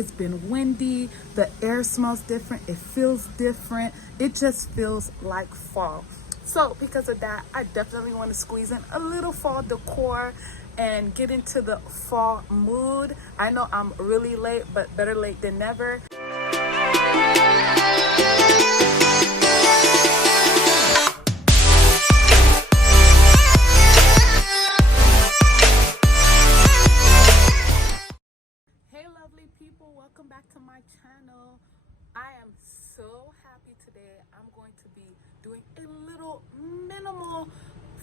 It's been windy, the air smells different, it feels different, it just feels like fall. So because of that, I definitely want to squeeze in a little fall decor and get into the fall mood. I know I'm really late, but better late than never. Hey lovely people, welcome back to my channel. I am so happy today. I'm going to be doing a little minimal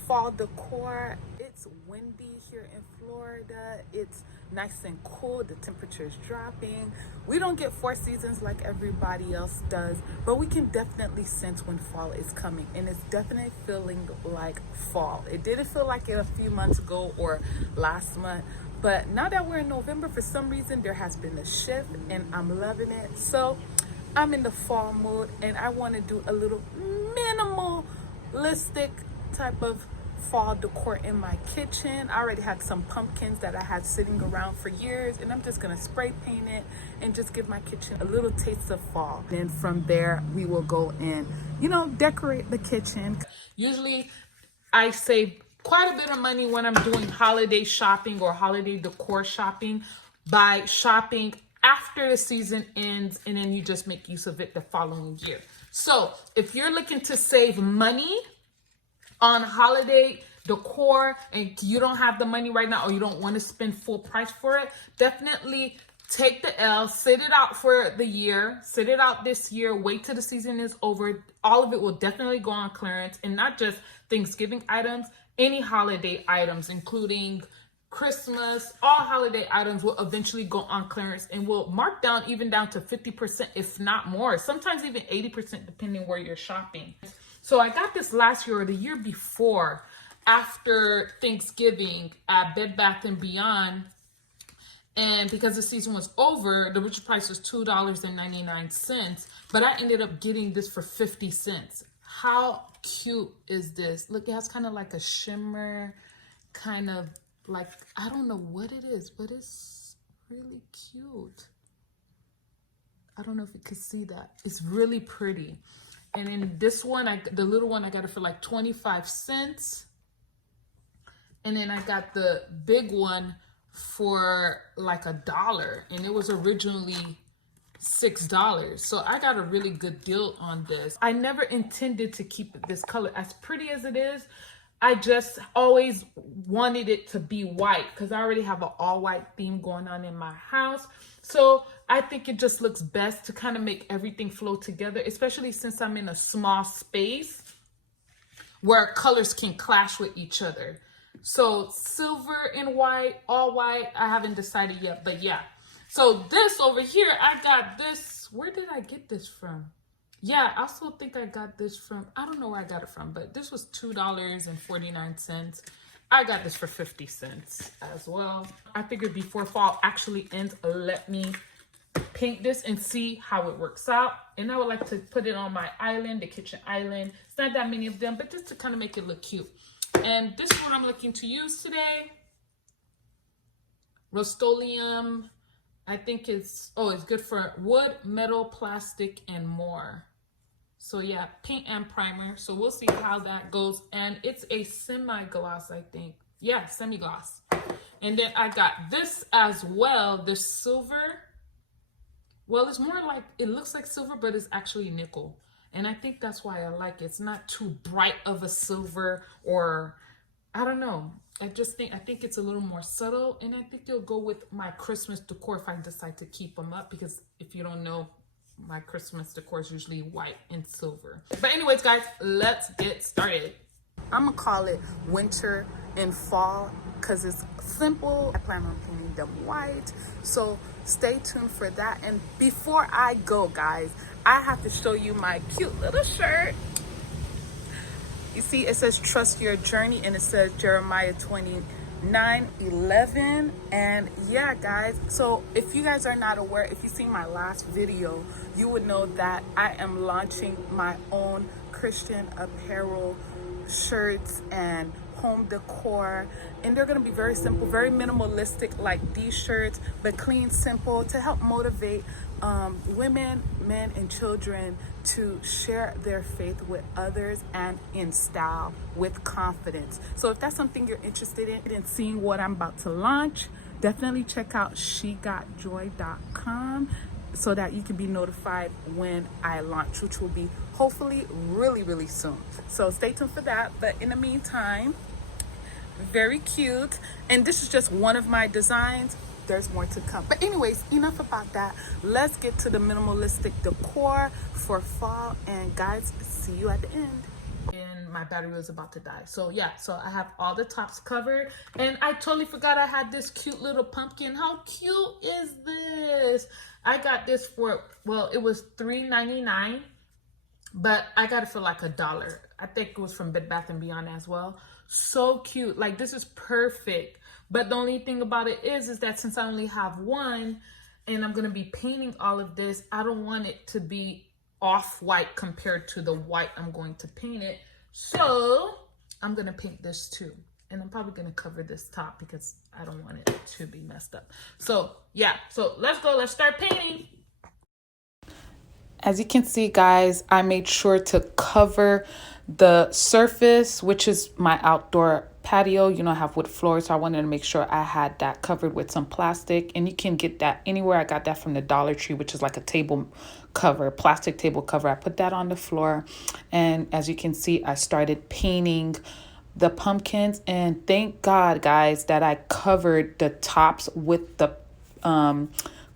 fall decor. It's windy here in Florida. It's nice and cool. The temperature is dropping. We don't get 4 seasons like everybody else does, but we can definitely sense when fall is coming, and it's definitely feeling like fall. It didn't feel like it a few months ago or last month, but now that we're in November, for some reason there has been a shift and I'm loving it. So I'm in the fall mood and I want to do a little minimalistic type of fall decor in my kitchen. I already had some pumpkins that I had sitting around for years, and I'm just gonna spray paint it and just give my kitchen a little taste of fall. Then from there we will go and, decorate the kitchen. Usually I save quite a bit of money when I'm doing holiday shopping or holiday decor shopping by shopping after the season ends, and then you just make use of it the following year. So if you're looking to save money on holiday decor and you don't have the money right now, or you don't want to spend full price for it, definitely take the L, sit it out for the year, sit it out this year, wait till the season is over. All of it will definitely go on clearance, and not just Thanksgiving items, any holiday items, including Christmas, all holiday items will eventually go on clearance and will mark down even down to 50%, if not more, sometimes even 80%, depending where you're shopping. So I got this last year or the year before, after Thanksgiving at Bed Bath & Beyond. And because the season was over, the original price was $2.99, but I ended up getting this for 50 cents. How cute is this? Look, it has kind of like a shimmer, kind of like, I don't know what it is, but it's really cute. I don't know if you can see that. It's really pretty. And in this one, the little one, I got it for like 25 cents. And then I got the big one for like $1, and it was originally $6. So I got a really good deal on this. I never intended to keep it this color. As pretty as it is, I just always wanted it to be white because I already have an all white theme going on in my house. So I think it just looks best to kind of make everything flow together, especially since I'm in a small space where colors can clash with each other. So silver and white, all white, I haven't decided yet, but yeah. So this over here, I got this. Where did I get this from? Yeah, I also think I got this from, I don't know where I got it from, but this was $2.49. I got this for 50 cents as well. I figured before fall actually ends, let me paint this and see how it works out. And I would like to put it on my island, the kitchen island. It's not that many of them, but just to kind of make it look cute. And this is what I'm looking to use today. Rust-Oleum. I think it's good for wood, metal, plastic, and more. So yeah, paint and primer. So we'll see how that goes. And it's a semi-gloss, I think. Yeah, semi-gloss. And then I got this as well, this silver. Well, it's more like, it looks like silver, but it's actually nickel. And I think that's why I like it. It's not too bright of a silver, or I don't know. I think it's a little more subtle, and I think it'll go with my Christmas decor if I decide to keep them up, because if you don't know, my Christmas decor is usually white and silver. But anyways, guys, let's get started. I'm gonna call it winter and fall because it's simple. I plan on painting them white, so stay tuned for that. And before I go, guys, I have to show you my cute little shirt. You see, it says trust your journey, and it says Jeremiah 29:11. And yeah, guys, so if you guys are not aware, if you see my last video, you would know that I am launching my own Christian apparel shirts and home decor, and they're going to be very simple, very minimalistic, like these shirts, but clean, simple, to help motivate women, men, and children to share their faith with others and in style with confidence. So if that's something you're interested in seeing what I'm about to launch, definitely check out shegotjoy.com so that you can be notified when I launch, which will be hopefully really, really soon. So stay tuned for that. But in the meantime, very cute. And this is just one of my designs. There's more to come. But anyways, enough about that. Let's get to the minimalistic decor for fall. And guys, see you at the end. And my battery was about to die. So yeah, so I have all the tops covered. And I totally forgot I had this cute little pumpkin. How cute is this? I got this for, well, it was $3.99, but I got it for like $1. I think it was from Bed Bath & Beyond as well. So cute. Like, this is perfect. But the only thing about it is that since I only have one and I'm going to be painting all of this, I don't want it to be off-white compared to the white I'm going to paint it. So I'm going to paint this too. And I'm probably going to cover this top because I don't want it to be messed up. So yeah, so let's go. Let's start painting. As you can see, guys, I made sure to cover the surface, which is my outdoor patio. You know, I have wood floors, so I wanted to make sure I had that covered with some plastic. And you can get that anywhere. I got that from the Dollar Tree, which is like a table cover, plastic table cover. I put that on the floor. And as you can see, I started painting the pumpkins. And thank God, guys, that I covered the tops with the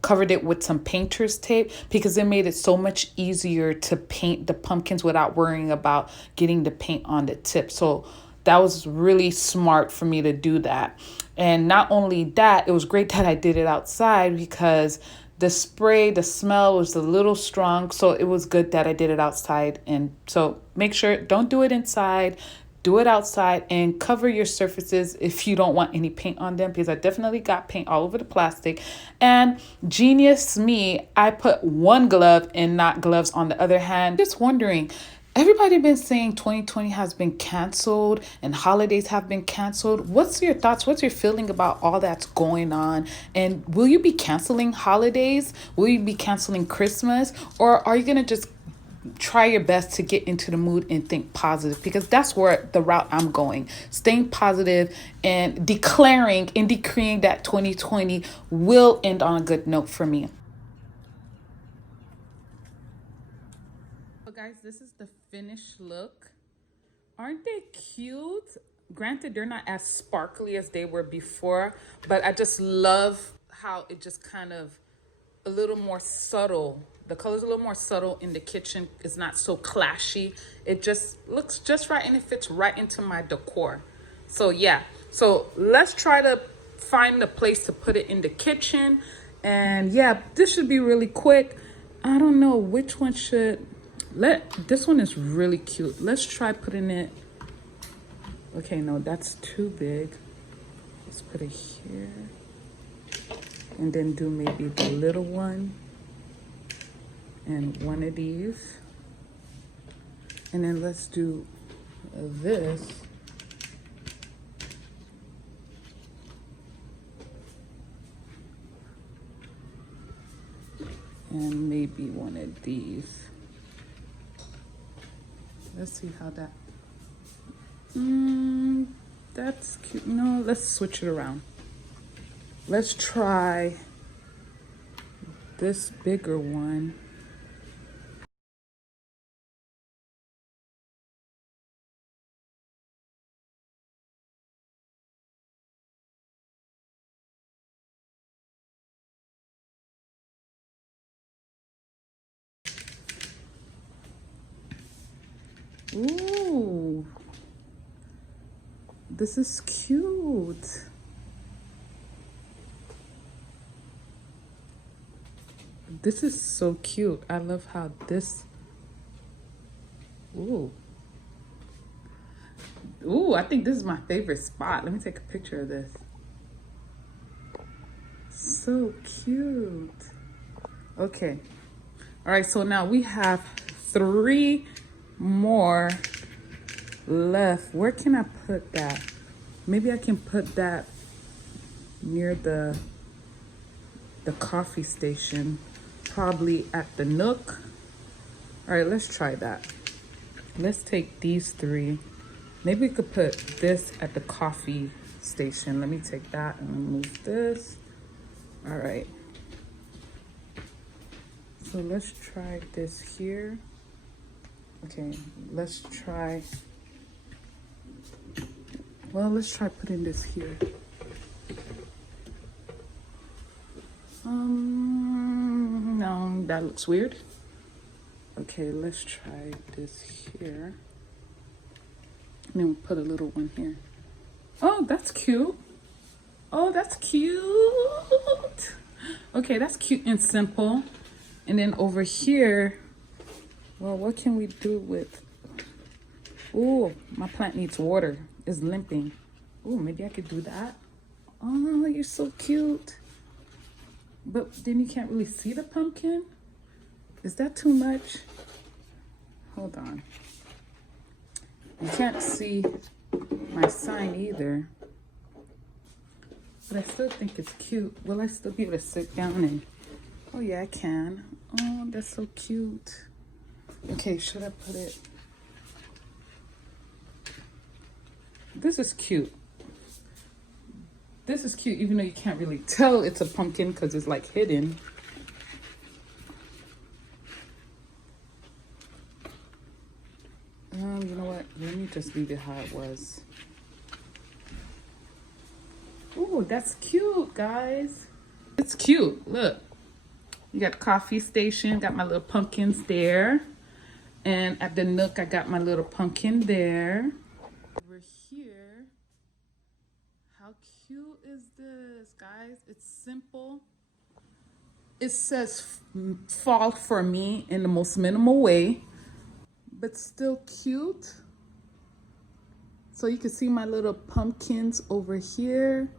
covered it with some painter's tape, because it made it so much easier to paint the pumpkins without worrying about getting the paint on the tip. So that was really smart for me to do that. And not only that, it was great that I did it outside because the spray, the smell was a little strong. So it was good that I did it outside. And so make sure, don't do it inside. Do it outside and cover your surfaces if you don't want any paint on them, because I definitely got paint all over the plastic. And genius me, I put one glove and not gloves on the other hand. Just wondering, everybody been saying 2020 has been canceled and holidays have been canceled. What's your thoughts? What's your feeling about all that's going on? And will you be canceling holidays? Will you be canceling Christmas? Or are you going to just try your best to get into the mood and think positive? Because that's where the route I'm going, staying positive and declaring and decreeing that 2020 will end on a good note for me. So guys, this is the finished look. Aren't they cute? Granted, they're not as sparkly as they were before, but I just love how it just kind of a little more subtle. The color's a little more subtle in the kitchen. It's not so clashy. It just looks just right, and it fits right into my decor. So yeah, so let's try to find a place to put it in the kitchen. And yeah, this should be really quick. I don't know which one should this one is really cute. Let's try putting it. Okay, no, that's too big. Let's put it here. And then do maybe the little one and one of these. And then let's do this. And maybe one of these. Let's see how that, that's cute. No, let's switch it around. Let's try this bigger one. Ooh, this is cute. This is so cute. I love how this, ooh. Ooh, I think this is my favorite spot. Let me take a picture of this. So cute. Okay. All right, so now we have 3 more left. Where can I put that? Maybe I can put that near the coffee station, probably at the Nook. All right, let's try that. Let's take these three. Maybe we could put this at the coffee station. Let me take that and remove this. All right. So let's try this here. Okay, let's try putting this here. No, that looks weird. Okay, let's try this here. And then we'll put a little one here. Oh, that's cute. Oh, that's cute. Okay, that's cute and simple. And then over here, well, what can we do with... Oh, my plant needs water. It's limping. Oh, maybe I could do that. Oh, you're so cute. But then you can't really see the pumpkin. Is that too much? Hold on. You can't see my sign either. But I still think it's cute. Will I still be able to sit down and... Oh yeah, I can. Oh, that's so cute. Okay, should I put it... This is cute. This is cute, even though you can't really tell it's a pumpkin because it's like hidden. You know what? Let me just leave it how it was. Oh, that's cute, guys. It's cute. Look. You got coffee station. Got my little pumpkins there. And at the Nook, I got my little pumpkin there. Over here. How cute is this, guys? It's simple. It says fall for me in the most minimal way, but still cute. So you can see my little pumpkins over here.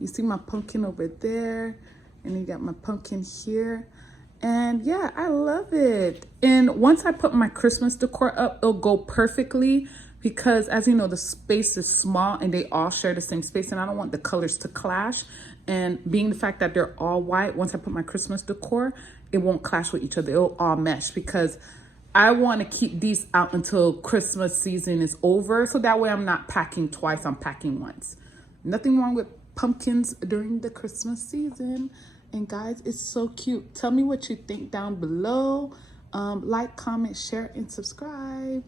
You see my pumpkin over there. And you got my pumpkin here. And yeah, I love it. And once I put my Christmas decor up, it'll go perfectly because as you know, the space is small and they all share the same space and I don't want the colors to clash. And being the fact that they're all white, once I put my Christmas decor, it won't clash with each other. It'll all mesh because I want to keep these out until Christmas season is over. So that way I'm not packing twice, I'm packing once. Nothing wrong with pumpkins during the Christmas season. And guys, it's so cute. Tell me what you think down below. Like, comment, share, and subscribe.